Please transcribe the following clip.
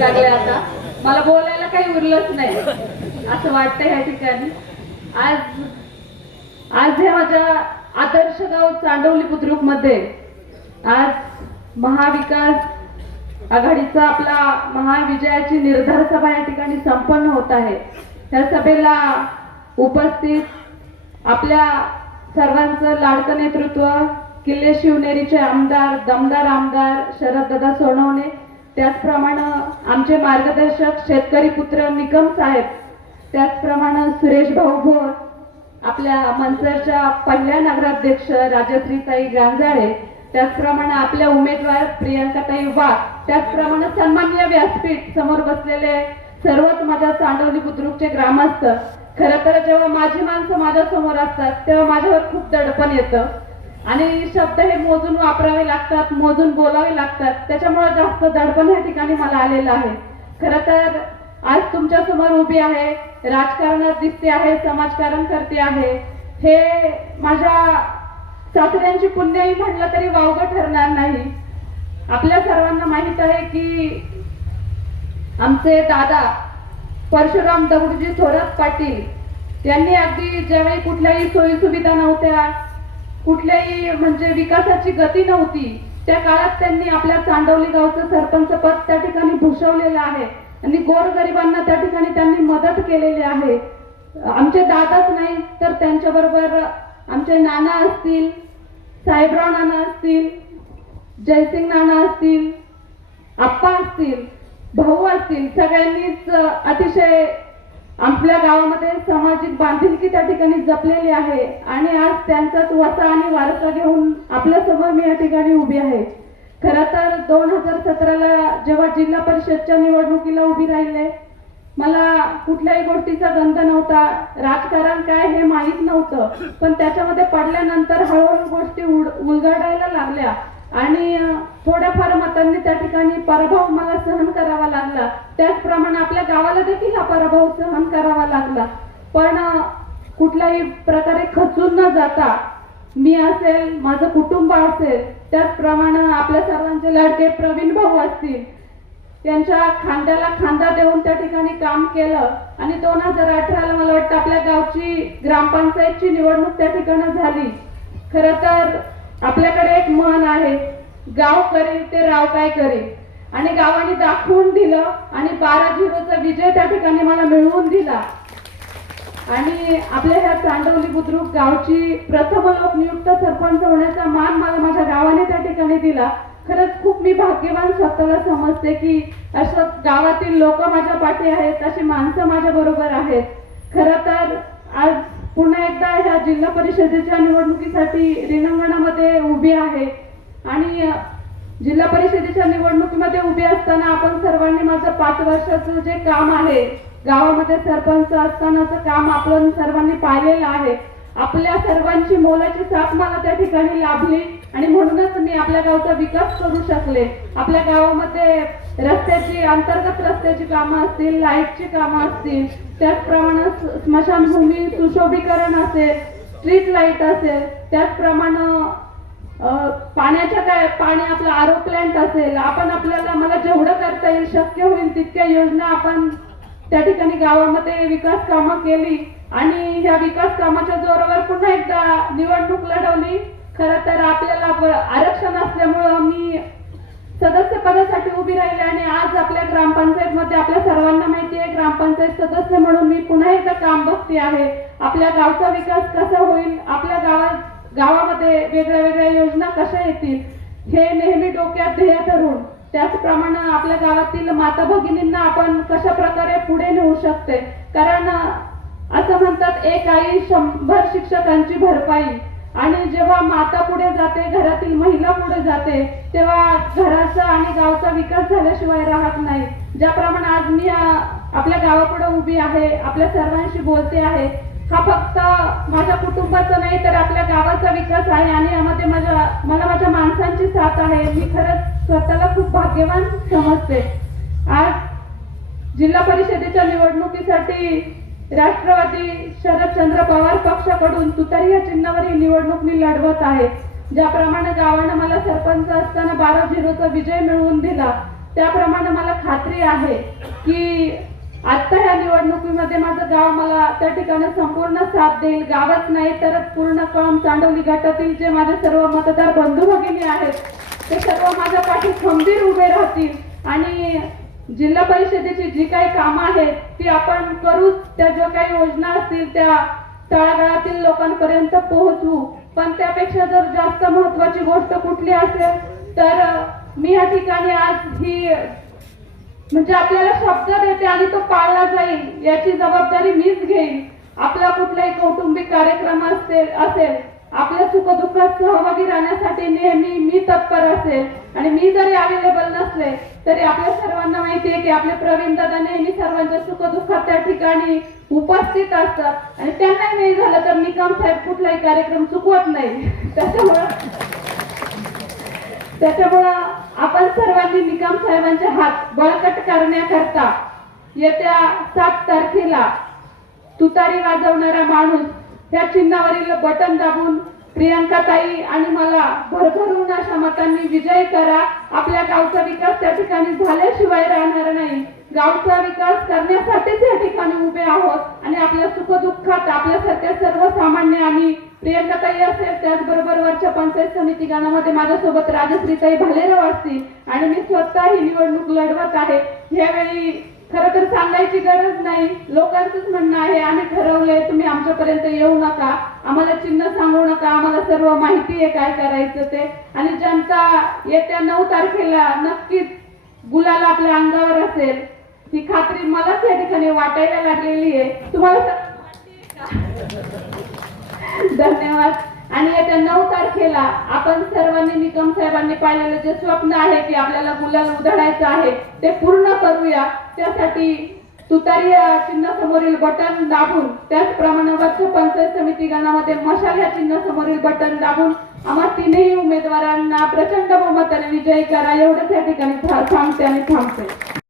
लागले आता मला बोलायला काही उरलंच नाही असं वाटतं ह्या ठिकाणी. आज आज हे माझ्या आदर्श गाव चांडवली बुद्रुक मध्ये आज महाविकास आघाडीचा आपला महाविजयाची निर्धार सभा या ठिकाणी संपन्न होत आहे. त्या सभेला उपस्थित आपल्या सर्वांचं लाडकं नेतृत्व किल्ले शिवनेरीचे आमदार दमदार आमदार शरददादा सोनवणे, त्याचप्रमाणे आमचे मार्गदर्शक शेतकरी पुत्र निकम साहेब, त्याचप्रमाणे सुरेश भाऊ भोर, आपल्या मनसरच्या पहिल्या नगराध्यक्ष राजश्रीताई गांजाळे, त्याचप्रमाणे आपल्या उमेदवार प्रियंकाताई वाघ, त्याचप्रमाणे सन्माननीय व्यासपीठ समोर बसलेले सर्वच माझ्या चांडवली बुद्रुकचे ग्रामस्थ. खरं तर जेव्हा माझी माणसं माझ्या समोर असतात तेव्हा माझ्यावर खूप दडपण येतं आणि शब्द हे मोजून वापरावे लागतात, मोजून बोलावे लागतात. त्याच्यामुळे जास्त दडपण या ठिकाणी मला आलेलं आहे. खरं तर आज तुमच्या समोर उभी आहे, राजकारणात दिसते आहे, समाजकारण करते आहे. हे माझ्या सासऱ्यांची पुण्याई म्हटलं तरी वावगं ठरणार नाही. आपल्या सर्वांना माहित आहे की आमचे दादा परशुराम दगडूजी थोरात पाटील यांनी अगदी ज्यावेळी कुठल्याही सोयी सुविधा नव्हत्या, कुठल्याही म्हणजे विकासाची गती नव्हती, त्या काळात त्यांनी आपल्या चांडवली गावचं सरपंच पद त्या ठिकाणी भूषवलेलं आहे आणि गोरगरिबांना त्या ठिकाणी त्यांनी मदत केलेली आहे. आमचे दादाच नाही तर त्यांच्याबरोबर आमचे नाना असतील, साहेबराव नाना असतील, जयसिंग नाना असतील, आप्पा असतील, भाऊ असतील, सगळ्यांनीच अतिशय आपल्या गावामध्ये सामाजिक बांधिलकी त्या ठिकाणी जपलेली आहे आणि आज त्यांचाच वसा आणि वारसा घेऊन आपल्या समोर मी या ठिकाणी उभी आहे. खरं तर 2017ला जेव्हा जिल्हा परिषदच्या निवडणुकीला उभी राहिले, मला कुठल्याही गोष्टीचा गंध नव्हता, राजकारण काय हे माहीत नव्हतं, पण त्याच्यामध्ये पडल्यानंतर हळूहळू गोष्टी उलगडायला लागल्या आणि थोड्याफार मतांनी त्या ठिकाणी पराभव मला सहन करावा लागला. त्याचप्रमाणे आपल्या गावाला देखील हा पराभव सहन करावा लागला. पण कुठल्याही प्रकारे खचून न जाता मी असेल, माझं कुटुंब असेल, त्याचप्रमाणे आपल्या सर्वांचे लाडके प्रवीण भाऊ असतील, त्यांच्या खांद्याला खांदा देऊन त्या ठिकाणी काम केलं आणि 2018ला मला वाटतं आपल्या गावची ग्रामपंचायतची निवडणूक त्या ठिकाणी झाली. खरं तर आपल्याकडे एक म्हण आहे, गाव करेल ते राव काय करेल, आणि गावाने दाखवून दिलं आणि 12-0चा विजय त्या ठिकाणी मला मिळवून दिला आणि आपल्या ह्या चांडवली बुद्रुक गावची प्रथम लोकनियुक्त सरपंच होण्याचा मान मला माझ्या गावाने त्या ठिकाणी दिला. खरंच खूप मी भाग्यवान स्वतःला समजते की असं गावातील लोक माझ्या पाठी आहेत, अशी माणसं माझ्या बरोबर आहेत. खरं तर आज पुन्हा एकदा ह्या जिल्हा परिषदेच्या निवडणुकीसाठी रिंगणामध्ये उभी आहे आणि जिल्हा परिषदेच्या निवडणुकीमध्ये उभी असताना आपण सर्वांनी माझं 5 वर्षाचं जे काम आहे, गावामध्ये सरपंच असतानाचं काम आपण सर्वांनी पाहिलेलं आहे. आपल्या सर्वांची मोलाची साथ मला त्या ठिकाणी लाभली आणि म्हणूनच मी आपल्या गावचा विकास करू शकले. आपल्या गावामध्ये रस्त्याची, अंतर्गत रस्त्याची कामं असतील, लाईटची कामं असतील, त्याचप्रमाणे स्मशानभूमी सुशोभीकरण असेल, स्ट्रीट लाईट असेल, त्याचप्रमाणे पाण्याच्या काय पाणी आपला आरो प्लांट असेल, आपण आपल्याला मला जेवढं करता येईल शक्य होईल तितक्या योजना आपण त्या ठिकाणी गावामध्ये विकास कामं केली आणि ह्या विकास कामाच्या जोरावर पुन्हा एकदा निवडणूक लढवली. खरं तर आपल्याला आरक्षण असल्यामुळं मी सदस्य पदासाठी उभी राहिले आणि आज आपल्या ग्रामपंचायत मध्ये आपल्या सर्वांना माहिती आहे, ग्रामपंचायत सदस्य म्हणून मी पुन्हा एकदा काम बघते आहे. आपल्या गावचा विकास कसा होईल, आपल्या गावामध्ये वेगळ्या वेगळ्या योजना कशा येतील हे नेहमी डोक्यात ध्येय धरून, त्याचप्रमाणे आपल्या गावातील माता भगिनींना आपण कशा प्रकारे पुढे नेऊ शकते. कारण असं म्हणतात, एक आई 100 शिक्षकांची भरपाई, आणि जेव्हा माता पुढे जाते, घरातील महिला पुढे जाते, तेव्हा घराचा आणि गावचा विकास झाल्याशिवाय राहत नाही. ज्याप्रमाणे आज मी आपल्या गावापुढे उभी आहे, आपल्या सर्वांशी बोलते आहे, हा फक्त माझ्या कुटुंबाचा नाही तर आपल्या गावाचा विकास आहे आणि यामध्ये मला माझ्या माणसांची साथ आहे. मी खरंच स्वतःला खूप भाग्यवान समजते. आज जिल्हा परिषदेच्या निवडणुकीसाठी राष्ट्रवादी शरदचंद्र पवार पक्षाकडून तुतारी या चिन्हावर ही निवडणूक मी लढवत आहे. ज्याप्रमाणे गावाने मला सरपंच असताना 12-0चा विजय मिळवून दिला, त्याप्रमाणे मला खात्री आहे गाव मला त्या ठिकाणी संपूर्ण साथ देईल. गावच नाही तर पूर्ण कळंब चांडवली गटातील जे माझे सर्व मतदार बंधू भगिनी आहेत ते सर्व माझ्या पाठी खंबीर उभे राहतील आणि जिल्हा परिषदेची जी काही कामं आहेत ती आपण करूच. त्या ज्या काही योजना असतील त्या तळागाळातील लोकांपर्यंत पोहोचवू. पण त्यापेक्षा जर जास्त महत्वाची गोष्ट कुठली असेल तर मी या ठिकाणी आज ही म्हणजे आपल्याला शब्द देते आणि तो पाळला जाईल याची जबाबदारी मीच घेईन. आपला कुठलाही कौटुंबिक कार्यक्रम असेल आपल्या सुखदुःखात सहभागी राहण्यासाठी नेहमी मी तत्पर असेल आणि मी जरी अवेलेबल नसले तरी आपल्या सर्वांना माहिती आहे की आपले प्रवीण दादा नेहमी सर्वांच्या सुखदुःखात त्या ठिकाणी उपस्थित असतात आणि त्यांना नाही झालं तर निकम साहेब कुठलाही कार्यक्रम चुकवत नाही. त्याच्यामुळं आपण सर्वांनी निकम साहेबांचे हात बळकट करण्याकरता येत्या 7 तारखेला तुतारी वाजवणारा माणूस या चिन्हावरील बटन दाबून प्रियंकाताई आणि मला भरभरून अशा मतांनी विजयी करा. आपल्या गावचा विकास त्या ठिकाणी झाल्याशिवाय राहणार नाही. गावचा विकास करण्यासाठीच या ठिकाणी उभे आहोत आणि आपल्या सुखदुःखात आपल्यासारख्या सर्वसामान्य आणि प्रियंकाताई असेल त्याचबरोबर वरच्या पंचायत समिती गणामध्ये माझ्यासोबत राजश्रीताई भालेराव असतील आणि मी स्वतः ही निवडणूक लढवत आहे. यावेळी खरं तर सांगायची गरज नाही, लोकांचंच म्हणणं आहे आम्ही ठरवलंय तुम्ही आमच्यापर्यंत येऊ नका, आम्हाला चिन्ह सांगू नका, आम्हाला सर्व माहिती आहे काय करायचं ते. आणि जनता येत्या 9 तारखेला नक्कीच गुलाल आपल्या अंगावर असेल ही खात्री मलाच या ठिकाणी वाटायला लागलेली आहे. तुम्हाला धन्यवाद. आणि येत्या 9 तारखेला आपण सर्वांनी निकम साहेबांनी पाहिलेलं जे स्वप्न आहे की आपल्याला गुलाल उधळायचं आहे ते पूर्ण करूया. त्यासाठी तुतारी चिन्ह समोरील बटन दाबून त्याचप्रमाणे वरच्या पंचायत समिती गणामध्ये मशाल या चिन्ह समोरील बटन दाबून आम्हा तिन्ही उमेदवारांना प्रचंड बहुमताने विजयी करा. एवढंच या ठिकाणी सांगते आणि थांबते.